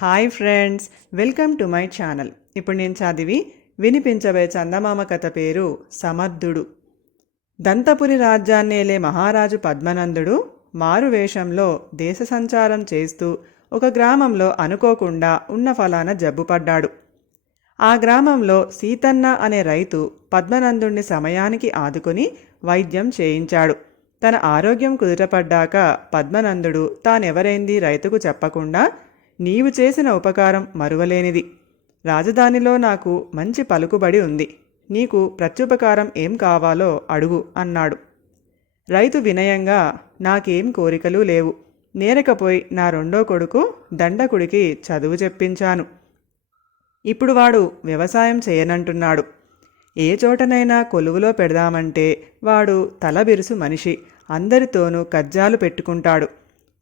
Hi friends, welcome to my channel. ఇప్పుడు నేను చదివి వినిపించబోయే చందమామ కథ పేరు సమర్థుడు. దంతపురి రాజ్యాన్నేలే మహారాజు పద్మనందుడు మారువేషంలో దేశ సంచారం చేస్తూ ఒక గ్రామంలో అనుకోకుండా ఉన్న ఫలాన జబ్బుపడ్డాడు. ఆ గ్రామంలో సీతన్న అనే రైతు పద్మనందుణ్ణి సమయానికి ఆదుకొని వైద్యం చేయించాడు. తన ఆరోగ్యం కుదుటపడ్డాక పద్మనందుడు తానెవరైంది రైతుకు చెప్పకుండా, నీవు చేసిన ఉపకారం మరువలేనిది. రాజధానిలో నాకు మంచి పలుకుబడి ఉంది. నీకు ప్రత్యుపకారం ఏం కావాలో అడుగు అన్నాడు. రైతు వినయంగా, నాకేం కోరికలు లేవు. నేరకపోయి నా రెండో కొడుకు దండకుడికి చదువు చెప్పించాను. ఇప్పుడు వాడు వ్యవసాయం చేయనంటున్నాడు. ఏ చోటనైనా కొలువులో పెడదామంటే వాడు తలబిరుసు మనిషి, అందరితోనూ కజ్జాలు పెట్టుకుంటాడు.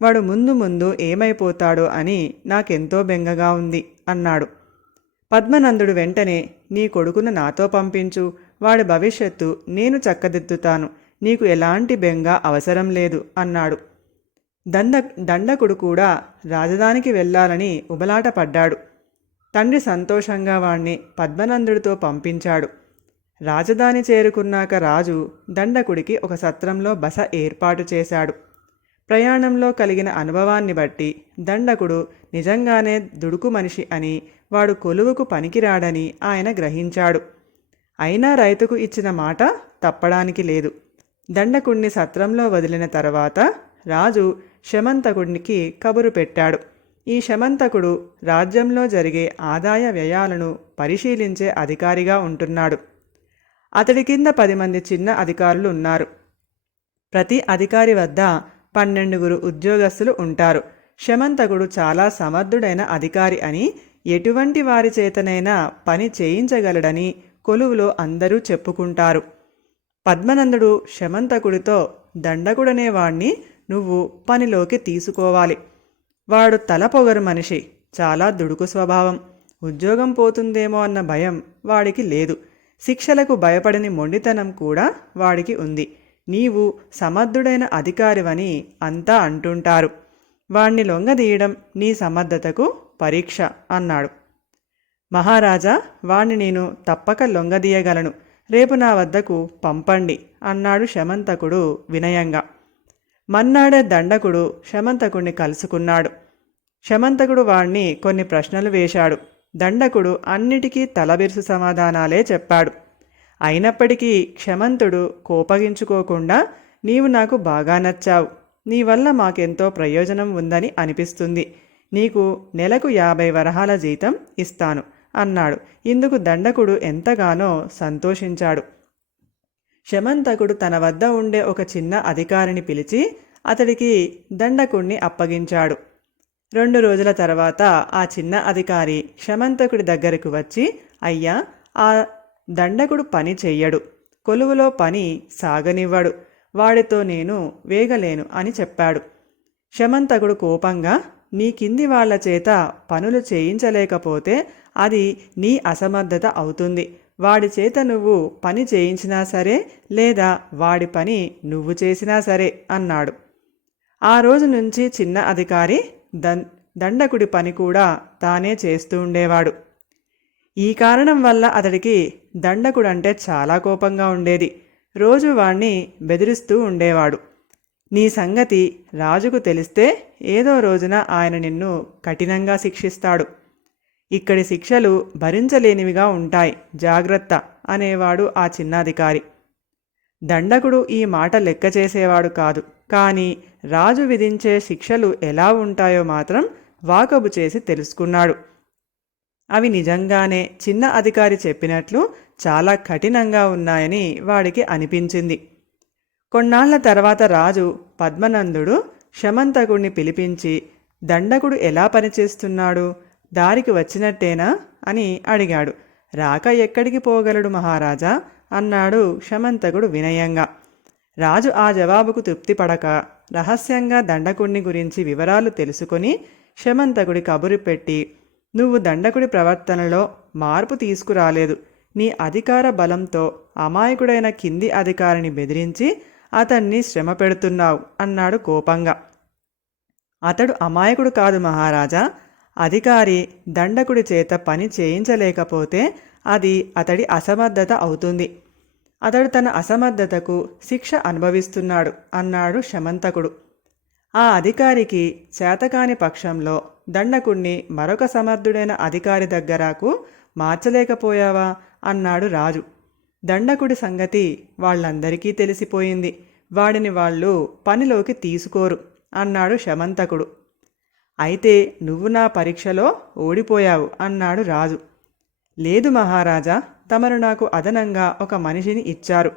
వాడు ముందు ముందు ఏమైపోతాడో అని నాకెంతో బెంగగా ఉంది అన్నాడు. పద్మనందుడు వెంటనే, నీ కొడుకును నాతో పంపించు, వాడి భవిష్యత్తు నేను చక్కదిద్దుతాను, నీకు ఎలాంటి బెంగ అవసరం లేదు అన్నాడు. దండకుడు కూడా రాజధానికి వెళ్ళాలని ఉబలాట పడ్డాడు. తండ్రి సంతోషంగా వాణ్ణి పద్మనందుడితో పంపించాడు. రాజధాని చేరుకున్నాక రాజు దండకుడికి ఒక సత్రంలో బస ఏర్పాటు చేశాడు. ప్రయాణంలో కలిగిన అనుభవాన్ని బట్టి దండకుడు నిజంగానే దుడుకు మనిషి అని, వాడు కొలువుకు పనికిరాడని ఆయన గ్రహించాడు. అయినా రైతుకు ఇచ్చిన మాట తప్పడానికి లేదు. దండకుడిని సత్రంలో వదిలిన తర్వాత రాజు శమంతకుడికి కబురు పెట్టాడు. ఈ శమంతకుడు రాజ్యంలో జరిగే ఆదాయ వ్యయాలను పరిశీలించే అధికారిగా ఉంటున్నాడు. అతడి కింద 10 మంది చిన్న అధికారులు ఉన్నారు. ప్రతి అధికారి వద్ద 12 ఉద్యోగస్తులు ఉంటారు. శమంతకుడు చాలా సమర్థుడైన అధికారి అని, ఎటువంటి వారి చేతనైనా పని చేయించగలడని కొలువులో అందరూ చెప్పుకుంటారు. పద్మనందుడు శమంతకుడితో, దండకుడనే వాణ్ణి నువ్వు పనిలోకి తీసుకోవాలి. వాడు తలపొగరు మనిషి, చాలా దుడుకు స్వభావం. ఉద్యోగం పోతుందేమో అన్న భయం వాడికి లేదు. శిక్షలకు భయపడని మొండితనం కూడా వాడికి ఉంది. నీవు సమర్థుడైన అధికారివని అంతా అంటుంటారు. వాణ్ణి లొంగదీయడం నీ సమర్థతకు పరీక్ష అన్నాడు. మహారాజా, వాణ్ణి నేను తప్పక లొంగదీయగలను. రేపు నా వద్దకు పంపండి అన్నాడు శమంతకుడు వినయంగా. మన్నాడే దండకుడు శమంతకుడిని కలుసుకున్నాడు. శమంతకుడు వాణ్ణి కొన్ని ప్రశ్నలు వేశాడు. దండకుడు అన్నిటికీ తలబిరుసు సమాధానాలే చెప్పాడు. అయినప్పటికీ శమంతుడు కోపగించుకోకుండా, నీవు నాకు బాగా నచ్చావు. నీ వల్ల మాకెంతో ప్రయోజనం ఉందని అనిపిస్తుంది. నీకు నెలకు 50 వరహాల జీతం ఇస్తాను అన్నాడు. ఇందుకు దండకుడు ఎంతగానో సంతోషించాడు. శమంతకుడు తన వద్ద ఉండే ఒక చిన్న అధికారిని పిలిచి అతడికి దండకుడిని అప్పగించాడు. 2 రోజుల తర్వాత ఆ చిన్న అధికారి శమంతకుడి దగ్గరకు వచ్చి, అయ్యా, ఆ దండకుడు పని చెయ్యడు, కొలువులో పని సాగనివ్వడు, వాడితో నేను వేగలేను అని చెప్పాడు. శమంతకుడు కోపంగా, నీ కింది వాళ్ల చేత పనులు చేయించలేకపోతే అది నీ అసమర్థత అవుతుంది. వాడి చేత నువ్వు పని చేయించినా సరే, లేదా వాడి పని నువ్వు చేసినా సరే అన్నాడు. ఆ రోజు నుంచి చిన్న అధికారి దండకుడి పని కూడా తానే చేస్తూ ఉండేవాడు. ఈ కారణం వల్ల అతడికి దండకుడంటే చాలా కోపంగా ఉండేది. రోజు వాణ్ణి బెదిరిస్తూ ఉండేవాడు. నీ సంగతి రాజుకు తెలిస్తే ఏదో రోజున ఆయన నిన్ను కఠినంగా శిక్షిస్తాడు. ఇక్కడి శిక్షలు భరించలేనివిగా ఉంటాయి, జాగ్రత్త అనేవాడు ఆ చిన్నాధికారి. దండకుడు ఈ మాట లెక్క చేసేవాడు కాదు. కానీ రాజు విధించే శిక్షలు ఎలా ఉంటాయో మాత్రం వాకబు చేసి తెలుసుకున్నాడు. అవి నిజంగానే చిన్న అధికారి చెప్పినట్లు చాలా కఠినంగా ఉన్నాయని వాడికి అనిపించింది. కొన్నాళ్ల తర్వాత రాజు పద్మనందుడు శమంతకుడిని పిలిపించి, దండకుడు ఎలా పనిచేస్తున్నాడు, దారికి వచ్చినట్టేనా అని అడిగాడు. రాక ఎక్కడికి పోగలడు మహారాజా అన్నాడు శమంతకుడు వినయంగా. రాజు ఆ జవాబుకు తృప్తిపడక రహస్యంగా దండకుడిని గురించి వివరాలు తెలుసుకొని శమంతకుడి కబురు పెట్టి, నువ్వు దండకుడి ప్రవర్తనలో మార్పు తీసుకురాలేదు. నీ అధికార బలంతో అమాయకుడైన కింది అధికారిని బెదిరించి అతన్ని శ్రమ పెడుతున్నావు అన్నాడు కోపంగా. అతడు అమాయకుడు కాదు మహారాజా, అధికారి దండకుడి చేత పని చేయించలేకపోతే అది అతడి అసమర్థత అవుతుంది. అతడు తన అసమర్థతకు శిక్ష అనుభవిస్తున్నాడు అన్నాడు శమంతకుడు. ఆ అధికారికి చేతకాని పక్షంలో దండకుణ్ణి మరొక సమర్థుడైన అధికారి దగ్గరకు మార్చలేకపోయావా అన్నాడు రాజు. దండకుడి సంగతి వాళ్ళందరికీ తెలిసిపోయింది. వాడిని వాళ్ళు పనిలోకి తీసుకోరు అన్నాడు శమంతకుడు. అయితే నువ్వు నా పరీక్షలో ఓడిపోయావు అన్నాడు రాజు. లేదు మహారాజా, తమరు నాకు అదనంగా ఒక మనిషిని ఇచ్చారు.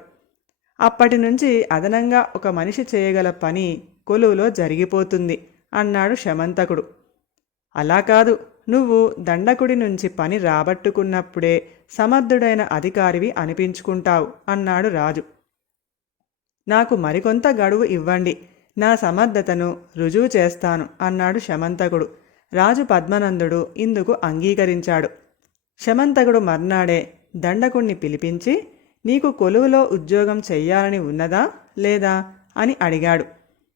అప్పటి నుంచి అదనంగా ఒక మనిషి చేయగల పని కొలువులో జరిగిపోతుంది అన్నాడు శమంతకుడు. అలా కాదు, నువ్వు దండకుడి నుంచి పని రాబట్టుకున్నప్పుడే సమర్థుడైన అధికారివి అనిపించుకుంటావు అన్నాడు రాజు. నాకు మరికొంత గడువు ఇవ్వండి, నా సమర్థతను రుజువు చేస్తాను అన్నాడు శమంతకుడు. రాజు పద్మనందుడు ఇందుకు అంగీకరించాడు. శమంతకుడు మర్నాడే దండకుణ్ణి పిలిపించి, నీకు కొలువులో ఉద్యోగం చెయ్యాలని ఉన్నదా లేదా అని అడిగాడు.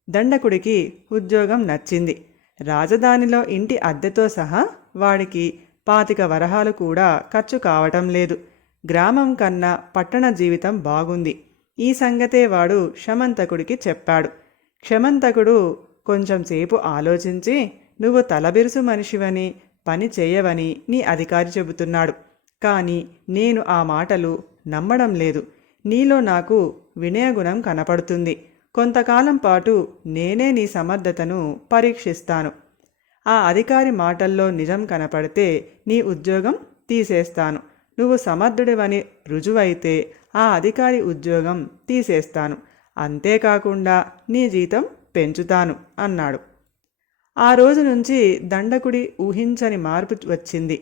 దండకుడికి ఉద్యోగం నచ్చింది. రాజధానిలో ఇంటి అద్దెతో సహా వాడికి 25 వరహాలు కూడా ఖర్చు కావటం లేదు. గ్రామం కన్నా పట్టణ జీవితం బాగుంది. ఈ సంగతే వాడు శమంతకుడికి చెప్పాడు. శమంతకుడు కొంచెంసేపు ఆలోచించి, నువ్వు తలబిరుసు మనిషివని, పని చేయవని నీ అధికారి చెబుతున్నాడు. కానీ నేను ఆ మాటలు నమ్మడం లేదు. నీలో నాకు వినయగుణం కనపడుతుంది. కొంతకాలం పాటు నేనే నీ సమర్థతను పరీక్షిస్తాను. ఆ అధికారి మాటల్లో నిజం కనపడితే నీ ఉద్యోగం తీసేస్తాను. నువ్వు సమర్థుడివని రుజువైతే ఆ అధికారి ఉద్యోగం తీసేస్తాను. అంతేకాకుండా నీ జీతం పెంచుతాను అన్నాడు. ఆ రోజు నుంచి దండకుడి ఊహించని మార్పు వచ్చింది.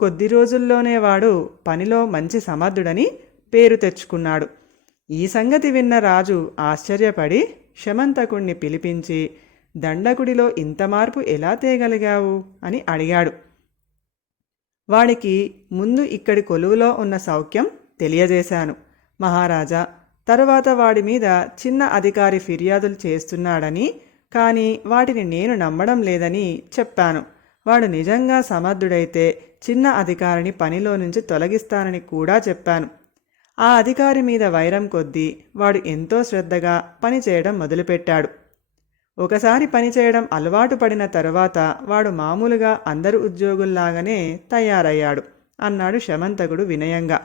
కొద్ది రోజుల్లోనే వాడు పనిలో మంచి సమర్థుడని పేరు తెచ్చుకున్నాడు. ఈ సంగతి విన్న రాజు ఆశ్చర్యపడి శమంతకుణ్ణి పిలిపించి, దండకుడిలో ఇంత మార్పు ఎలా తేగలిగావు అని అడిగాడు. వాడికి ముందు ఇక్కడి కొలువులో ఉన్న సౌఖ్యం తెలియజేశాను మహారాజా. తరువాత వాడి మీద చిన్న అధికారి ఫిర్యాదులు చేస్తున్నాడని, కానీ వాటిని నేను నమ్మడం లేదని చెప్పాను. వాడు నిజంగా సమర్థుడైతే చిన్న అధికారిని పనిలో నుంచి తొలగిస్తానని కూడా చెప్పాను. ఆ అధికారి మీద వైరం కొద్దీ వాడు ఎంతో శ్రద్ధగా పనిచేయడం మొదలుపెట్టాడు. ఒకసారి పనిచేయడం అలవాటు పడిన తరువాత వాడు మామూలుగా అందరు ఉద్యోగుల్లాగానే తయారయ్యాడు అన్నాడు శమంతకుడు వినయంగా.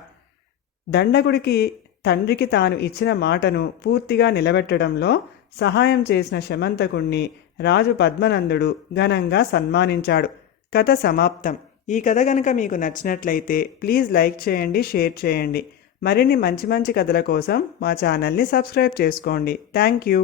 దండకుడికి తండ్రికి తాను ఇచ్చిన మాటను పూర్తిగా నిలబెట్టడంలో సహాయం చేసిన శమంతకుణ్ణి రాజు పద్మనందుడు ఘనంగా సన్మానించాడు. కథ సమాప్తం. ఈ కథ కనుక మీకు నచ్చినట్లయితే ప్లీజ్ లైక్ చేయండి, షేర్ చేయండి. మరిన్ని మంచి మంచి కథల కోసం మా ఛానల్ని సబ్స్క్రైబ్ చేసుకోండి. Thank you.